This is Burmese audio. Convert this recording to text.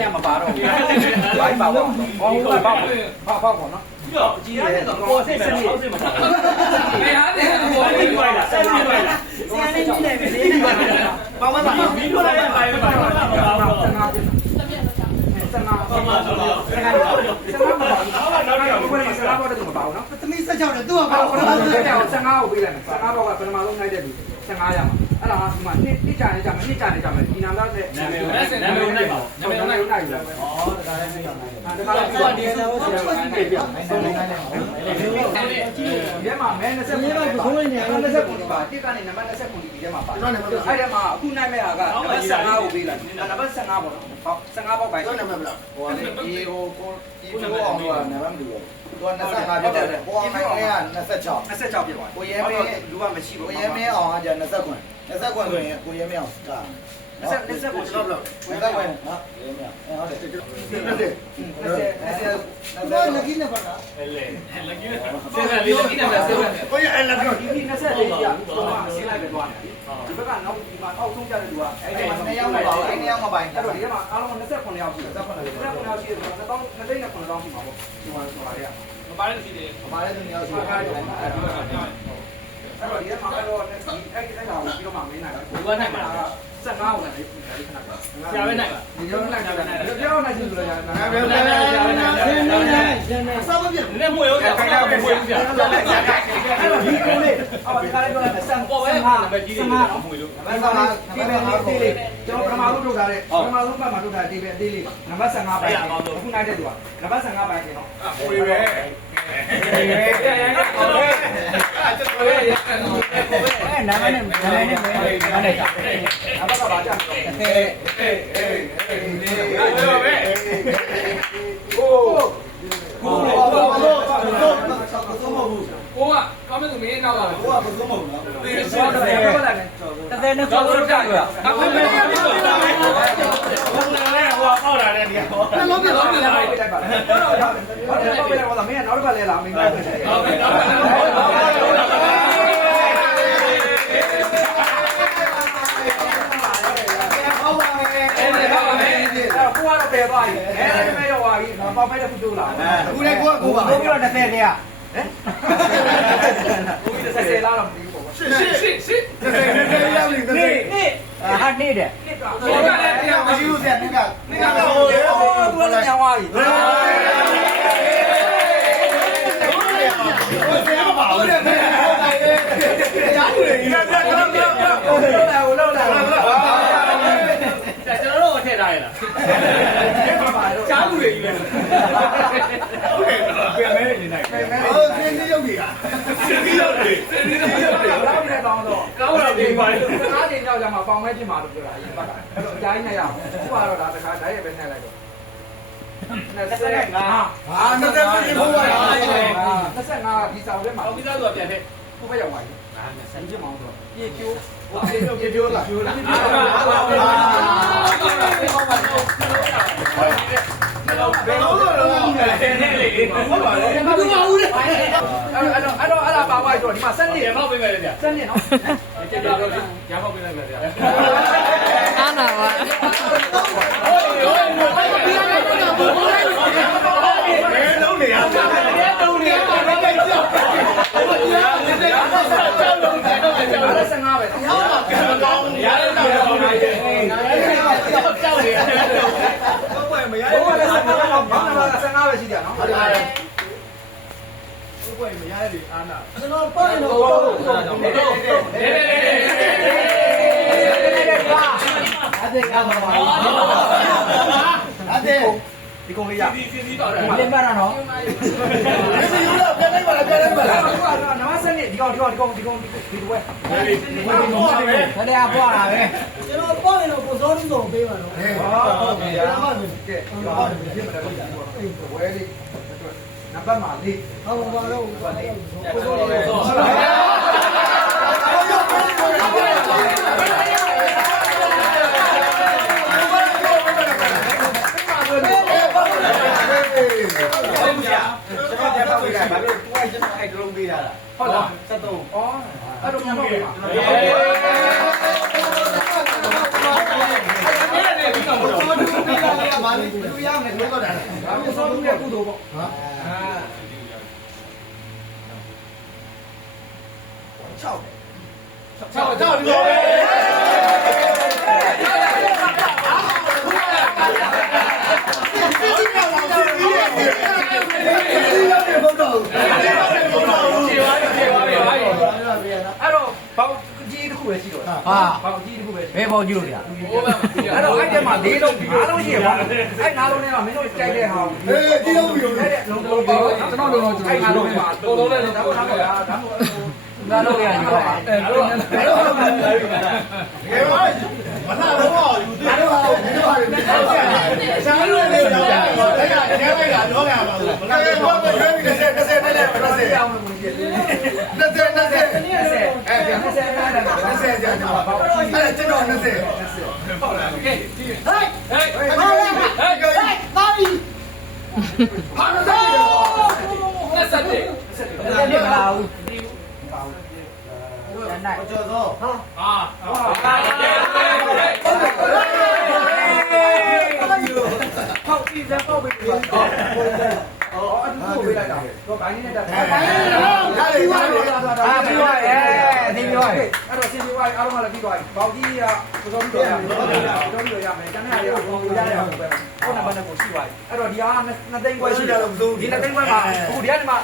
ရမှာပါတော့ဘိုင်းပါပေါ့ဘောင်းပါပေါ့ပေါ့နော်ကြည်ရတယ်တော့ပေါ်စစ်စစ်အောက်စစ်မှာထားတယ်ဟာတယ်ဘောင်းလေးပါလားဆက်နေပါလားဆရာလေးကြီးလည်းပဲလေးပါပါမပါမီးထိုးလိုက်ပါပါပါစနာပါပါစနာပါတော့မပါဘူးနော်သမီး16တယ်သူကဘာလို့15ကိုပေးလိုက်မယ်15ဘောက်ကပထမဆုံးနိုင်တဲ့လူ15ရမှာအဲ့ဒါကဒီမှာနှစ်ကြာနေကြမယ်ဒီနာမည်နဲ့နာမည်နိုင်ပါနာမည်နိုင်ပြီလားဩဒါလည်းနိုင်ပါဒါကလည်းဒီဆိုဆရာကနိုင်ပြရဲမှာမဲ20ခုပါ20ခုပါတစ်ကနေနံပါတ်20ခုဒီထဲမှာပါအဲ့ဒါမှာအခုနိုင်မဲ့ဟာကနံပါတ်15ကိုပေးလိုက်နံပါတ်15ပေါ့နော်15ပေါက်ပိုင်းတော့နံပါတ်ဘယ်လောက်ဟိုကနေဒီဟိုအောင်တော့နံပါတ်မတူဘူးသူက25ဖြစ်တယ်ပေါ်အောင်နိုင်က26ဖြစ်သွားကိုရဲမင်းလူကမရှိဘူးကိုရဲမင်းအောင်ကじゃ29ဆိုရင်ကိုရဲမင်းအောင်က20ကိုကျွန်တော်ဘယ်လောက်20ကိုနော်ရဲမင်းဟုတ်တယ်20လက်ကင်းနေပါလားလက်ကင်းနေပါကိုရဲလက်ကင်းဒီ20လေးကြာတော့ဆင်းလိုက်ပဲသွားတယ်ဒီဘက်ကနောက်ဒီမှာအောက်ဆုံးကြတဲ့လူကအဲ့ဒီမှာ2ယောက်မပါဘူး2ယောက်မပိုင်အဲ့တော့ဒီကမှာအားလုံး29ယောက်ရှိတယ်29ယောက်ရှိတယ်ဆိုတော့2000 2000ရှိမှာပေါ့ဒီမှာဆိုတာတွေကမပါတဲ့သူရှိတယ်မပါတဲ့သူများရှိတယ်အဲ့တော့ဒီကမှာတော့အဲ့ဒါကိုပြီးတော့မှမင်းနိုင်ဘူးဘာနိုင်မှာ15ကိုလည်းခဏဆရာပဲနိုင်ပါဒီရောနိုင်တယ်ပြောနိုင်ရှိလို့ရတယ်စောမပြည့်နည်းမွေရောခိုင်တာမွေဘူးပြအဲ့တော့ဒီကုန်းလေးအော်ဒီခါလေးပြောလိုက်ဆန်ပေါ်ပဲနံပါတ်ကြီးလေးမွေလို့နံပါတ်ဒီပဲသေးလေးကျွန်တော်ပထမဆုံးထုတ်ထားတဲ့ပထမဆုံးပတ်မှာထုတ်ထားတဲ့ဒီပဲသေးလေးနံပါတ်15ပိုင်းအခုနိုင်တဲ့သူကနံပါတ်15ပိုင်းရှင်နော်မွေပဲနာမနဲ့အဘကဘာကြကိုကကောင်းမဲ့သူမင်းနောက်လာကိုကမဆုံးမဟုတ်နော်တကယ်ဆိုတော့တဲ့နဲ့ပြောလို့ကြားရအခုမင်းဟိုအောက်လာတဲ့နေရာဟောလုံးပြလုံးပြလိုက်ပါဟုတ်တယ်ဟုတ်တယ်ဟောတာမင်းနောက်တစ်ပတ်လဲလာမင်းဟုတ်တယ်ဟုတ်တယ်ကိုကတော့ပယ်သွားပြီအဲဒီမဲ့ရောက်သွားပြီပေါက်မဲ့တစ်ခုတိုးလာအခုလည်းကိုကကိုပါဘိုးပြီးတော့20လေးอ่ะဟမ်ဘိုးပြီး30လားတော့မသိဘူးပေါ့ရှစ်ရောက်ပြီနေဟာနေတဲ့ဘောကလည်းတရားမရှိဘူးဆရာနေကဟိုသူလည်းညောင်းသွားပြီဟိုဆရာပါဦးတယ်ကြားလူတွေကြီးလောက်လာကျွန်တော်တို့ထည့်ထားရလားကြားလူတွေကြီးပဲဟုတ်ကဲ့ပြန်မဲနေနိုင်ဟုတ်သင်ကြီးရုပ်ကြီးလားသင်ကြီးရုပ်ကြီးလောက်နေတော့ကောင်းတော့ဒီပါအားချိန်ကြောက်ကြမှာပေါင်မဲဖြစ်မှာလို့ပြောတာအရင်ပတ်တာအဲ့တော့အကြိုင်းနဲ့ရအောင်ခုကတော့ဒါတခါဓာတ်ရဲ့ပဲနဲ့လိုက်တော့25ဟာ25ဘိုးပါ25ဒီဆောင်ထဲမှာပြီးသားသူကပြန်တဲ့ခုပဲရောက်သွားပြီဆန်ပြမောင်းတော့ပြေဖြိုးဟိုပြေဖြိုးလားဘယ်လိုလဲဟုတ်ပါလေမတူပါဘူးလေအဲ့ဒါပါပါတော့ဒီမှာစက်နေမောက်ပေးမယ်လေဗျာစက်နေနော်ကြည့်တော့ရမောက်ပေးလိုက်မယ်ဗျာအားနာပါလုံးနေရလုံးနေပါတော့ပဲကြောက်တယ်15ပဲ။ရောက်ပါကံကောင်း။ရတယ်တော့ကောင်းနေတယ်။ကြောက်နေတယ်။ဘုပွဲမရဘူး။ဘုပွဲလည်း15တော့ဘာမှမ15ပဲရှိကြနော်။ဟုတ်တယ်။ဘုပွဲမရတဲ့အားနာ။ကျွန်တော်ပိုင်တော့အဲ့ဒါကမှာအဲ့ဒါဒီကုန်းလေးရစီပါတော့ပြန်ပါတော့စီယူတော့ပြန်လိုက်ပါလားပြန်လိုက်ပါလားနမစနေဒီကောင်ဒီပွဲဒါလည်းအပွားတာပဲကျွန်တော်ပေါ့ရင်တော့ကိုစောတူတော့ပေးပါတော့ဟုတ်ပြီရပါမယ်ကဲဒီမှာဖြစ်မှာတော့ဝဲလေးနံပါတ်မှာလေးဟုတ်ပါတော့ကိုစောဘာလို့ကိုယ်ကျွန်တော်အဲ့ဒရုန်းပေးတာလားဟုတ်လား73ဩအဲ့တော့ညမောက်ပါအဲ့ဒါလည်းဒီကောင်တော့ ပါလိဘယ်လိုရမလဲလို့တော့တာဒါကိုစောမှုရဲ့ကုသိုလ်ပေါ့ဟာ6ဒီလိုပဲအဲ့တော့ပေါက်ကြီးတစ်ခုပဲရှိတော့ဟာပေါက်ကြီးတစ်ခုပဲဘယ်ပေါက်ကြီးလို့ဗျာအဲ့တော့အဲ့ဒီမှာ၄လုံး၅လုံးရှိရပါအဲ့၅လုံးထဲမှာမင်းတို့ကြိုက်တဲ့ဟာအေးဒီလုံးပြီးတော့အဲ့လုံးလုံးပေါ့ကျွန်တော်လုံးလုံးကျွန်တော်၅လုံးမှာပုံလုံးနဲ့ဒါမှမဟုတ်ဒါမှမဟုတ်နားလို့ရရင်တော့အဲ့တော့ဘယ်လိုလုပ်လဲဘယ်လိုမနာတော့ယူသေးတယ်ဟာဒီလိုဟာတွေရှားလို့လည်းတော့ဒါကကျဲလိုက်တာပြောကြပါဘူးဘယ်လိုပဲရွေးပြီး30နဲ့30အောင်လို့ပြည့်တယ်20အဲ့ဒါ20ကြာတော့အဲ့ကျွန်တော်20ဟုတ်လားကဲဟေးဟေးပါပြီဟာတော့ဆက်တယ်ဆက်ပါဦးနိုင်ကျော်သောဟာဟုတ်ပြီဇက်ပေါ့ပြီအော်အတူတူပေးလိုက်တာတော့ဘိုင်းနဲ့တက်တယ်ဘိုင်းနဲ့ရတယ်ပြီးသွားရဲ့ဒီပြောရဲ့အဲ့တော့စင်ပြီးသွားအားလုံးကလည်းပြီးသွားပြီဘောက်ကြီးကတော်တော်ပြီးတော့ရမယ်တော်တော်ပြီးတော့ရမယ်တန်းရရအောင်ရတယ်အောင်ပဲဟုတ်နံပါတ်နဲ့ကိုရှိသွားပြီအဲ့တော့ဒီဟာ2သိန်းခွဲရှိတယ်လို့မစိုးဒီ2သိန်းခွဲမှာအခုဒီကနေမှ